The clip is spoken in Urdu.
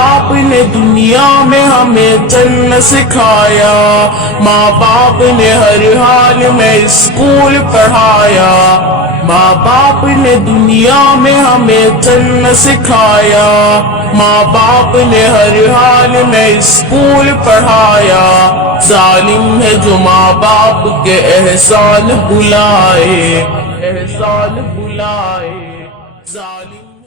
باپ نے دنیا میں ہمیں چلنا سکھایا، ماں باپ نے ہر حال میں اسکول پڑھایا، ماں باپ نے دنیا میں ہمیں چلنا سکھایا، ماں باپ نے ہر حال میں اسکول پڑھایا۔ ظالم ہے جو ماں باپ کے احسان بھلائے، احسان بھلائے، ظالم